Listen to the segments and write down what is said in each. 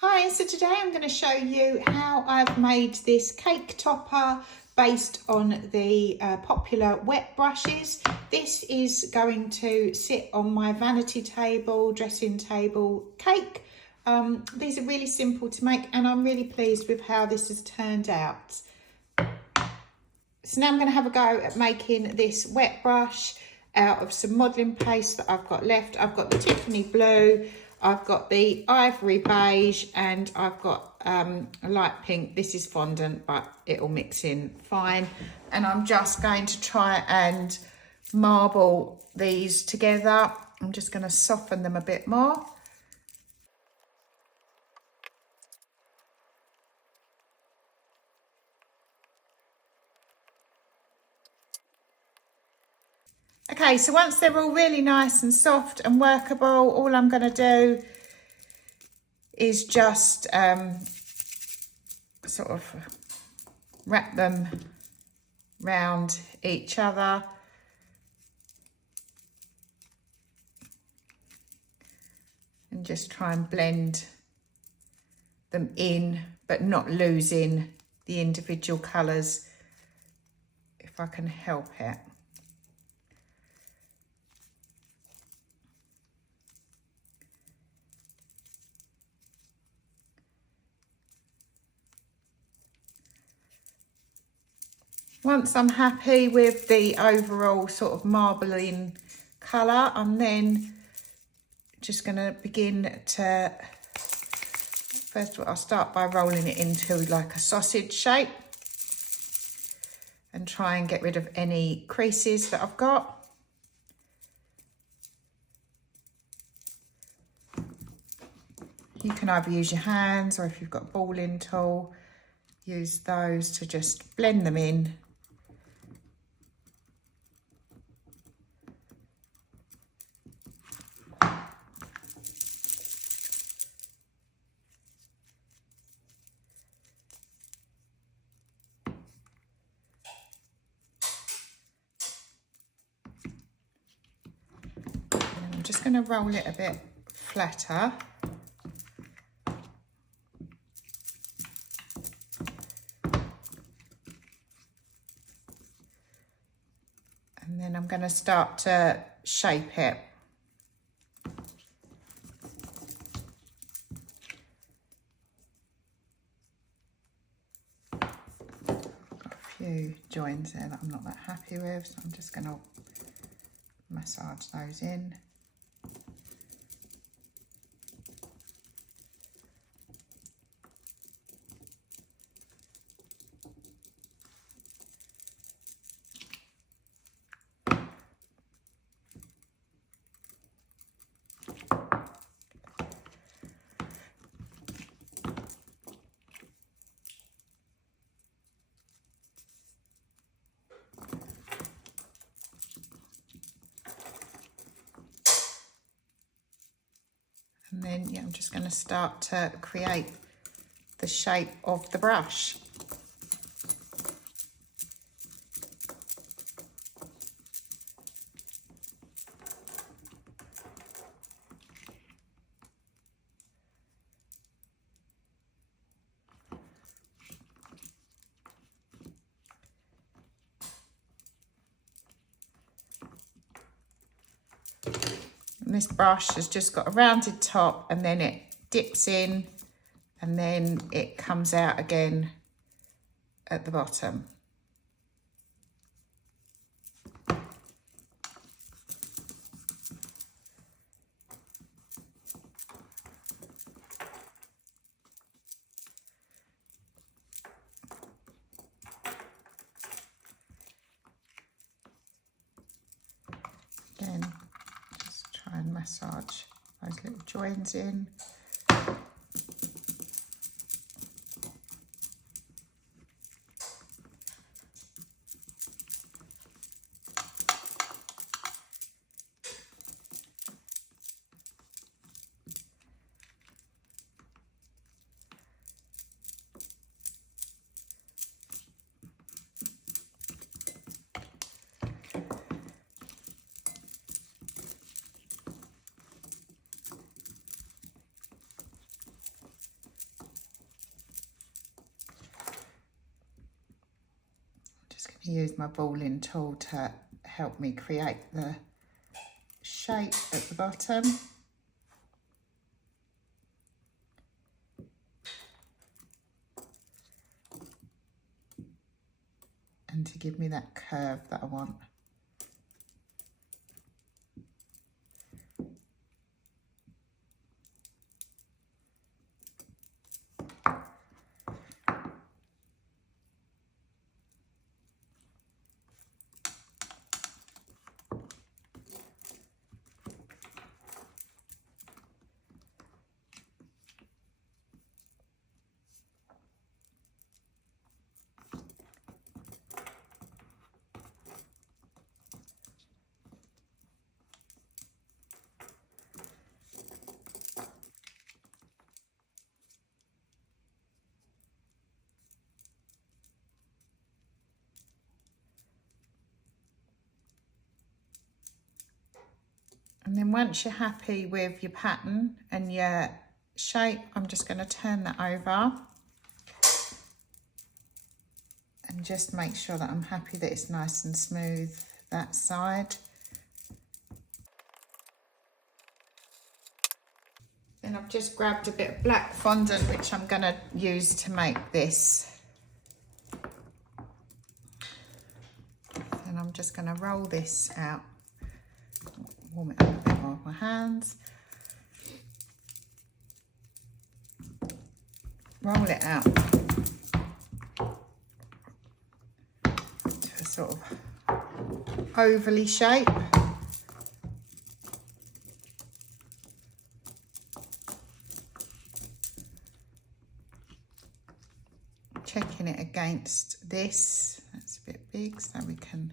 Hi, so today I'm going to show you how I've made this cake topper based on the popular wet brushes. This is going to sit on my vanity table, dressing table cake. These are really simple to make and I'm really pleased with how this has turned out. So now I'm going to have a go at making this wet brush out of some modelling paste that I've got left. I've got the Tiffany blue, I've got the Ivory Beige, and I've got a light pink. This is fondant, but it'll mix in fine. And I'm just going to try and marble these together. I'm just going to soften them a bit more. Okay, so once they're all really nice and soft and workable, all I'm going to do is just sort of wrap them round each other. And just try and blend them in, but not losing the individual colours if I can help it. Once I'm happy with the overall sort of marbling colour, I'm then just going to begin to, first of all, I'll start by rolling it into like a sausage shape and try and get rid of any creases that I've got. You can either use your hands, or if you've got a balling tool, use those to just blend them in. I'm just going to roll it a bit flatter. And then I'm going to start to shape it. Got a few joins there that I'm not that happy with, so I'm just going to massage those in. And then, yeah, I'm just going to start to create the shape of the brush. And this brush has just got a rounded top and then it dips in and then it comes out again at the bottom. Again, just try and massage those little joins in. use my balling tool to help me create the shape at the bottom. And to give me that curve that I want. And then once you're happy with your pattern and your shape, I'm just going to turn that over and just make sure that I'm happy that it's nice and smooth that side. Then I've just grabbed a bit of black fondant, which I'm going to use to make this. And I'm just going to roll this out. Warm it up a bit more with my hands. Roll it out to a sort of ovally shape. Checking it against this. That's a bit big, so we can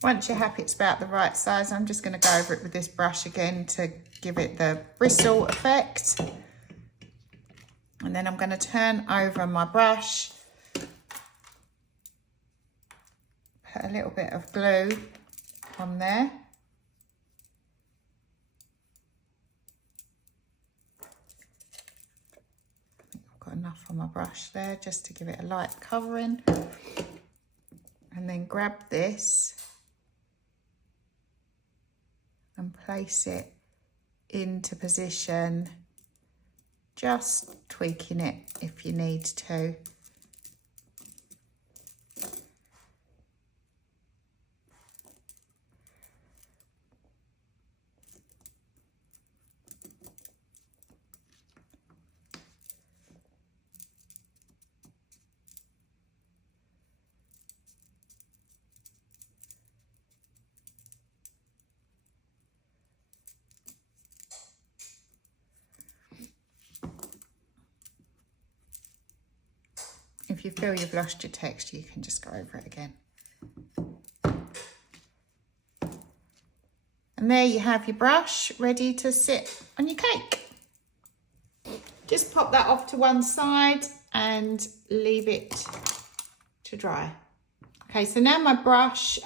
once you're happy it's about the right size, I'm just going to go over it with this brush again to give it the bristle effect. And then I'm going to turn over my brush, put a little bit of glue on there. I think I've got enough on my brush there just to give it a light covering. And then grab this and place it into position, just tweaking it if you need to. If you feel you've lost your texture, you can just go over it again. And there you have your brush ready to sit on your cake. Just pop that off to one side and leave it to dry. Okay, so now my brush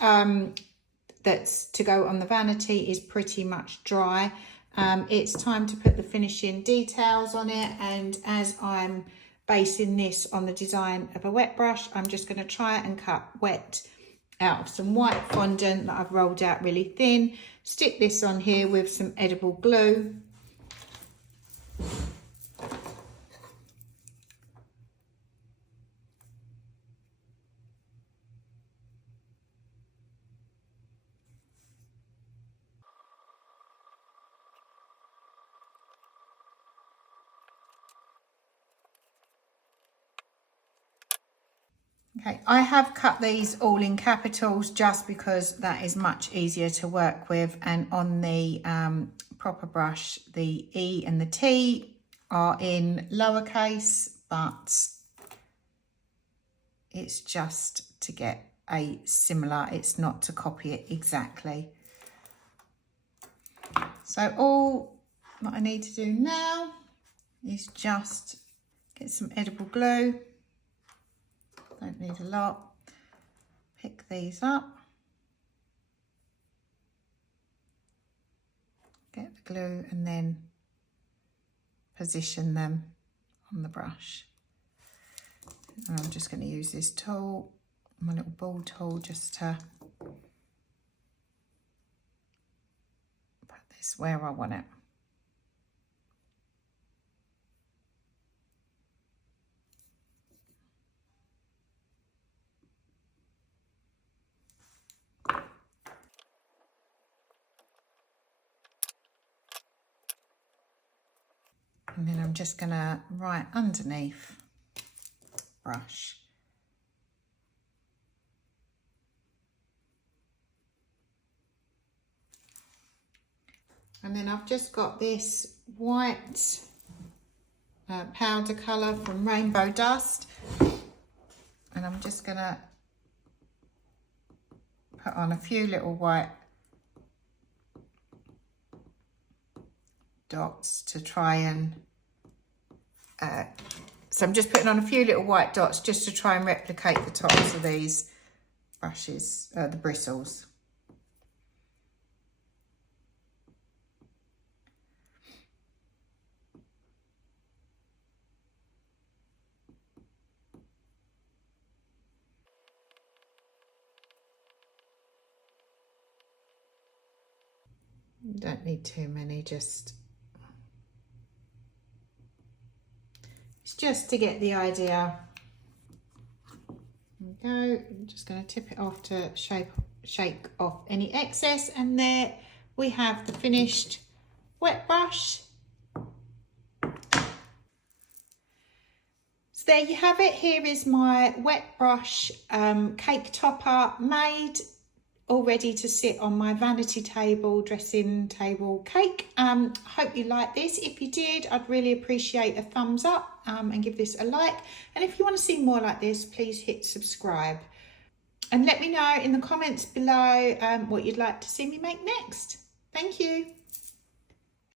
that's to go on the vanity is pretty much dry. It's time to put the finishing details on it, and as I'm basing this on the design of a wet brush, I'm just going to try and cut wet out of some white fondant that I've rolled out really thin. Stick this on here with some edible glue. Okay, I have cut these all in capitals just because that is much easier to work with, and on the proper brush the E and the T are in lowercase, but it's just to get a similar, it's not to copy it exactly. So all that I need to do now is just get some edible glue. Don't need a lot. Pick these up. Get the glue and then position them on the brush. And I'm just going to use this tool, my little ball tool, just to put this where I want it. And then I'm just going to write underneath brush. And then I've just got this white powder colour from Rainbow Dust, and I'm just going to put on a few little white dots to try and so I'm just putting on a few little white dots just to try and replicate the tops of these brushes, the bristles. You don't need too many, just it's just to get the idea. There we go. I'm just going to tip it off to shake off any excess, and there we have the finished wet brush. So there you have it. Here is my wet brush cake topper made, all ready to sit on my vanity table, dressing table cake. Hope you like this. If you did, I'd really appreciate a thumbs up and give this a like. And if you want to see more like this, please hit subscribe. And let me know in the comments below what you'd like to see me make next. Thank you.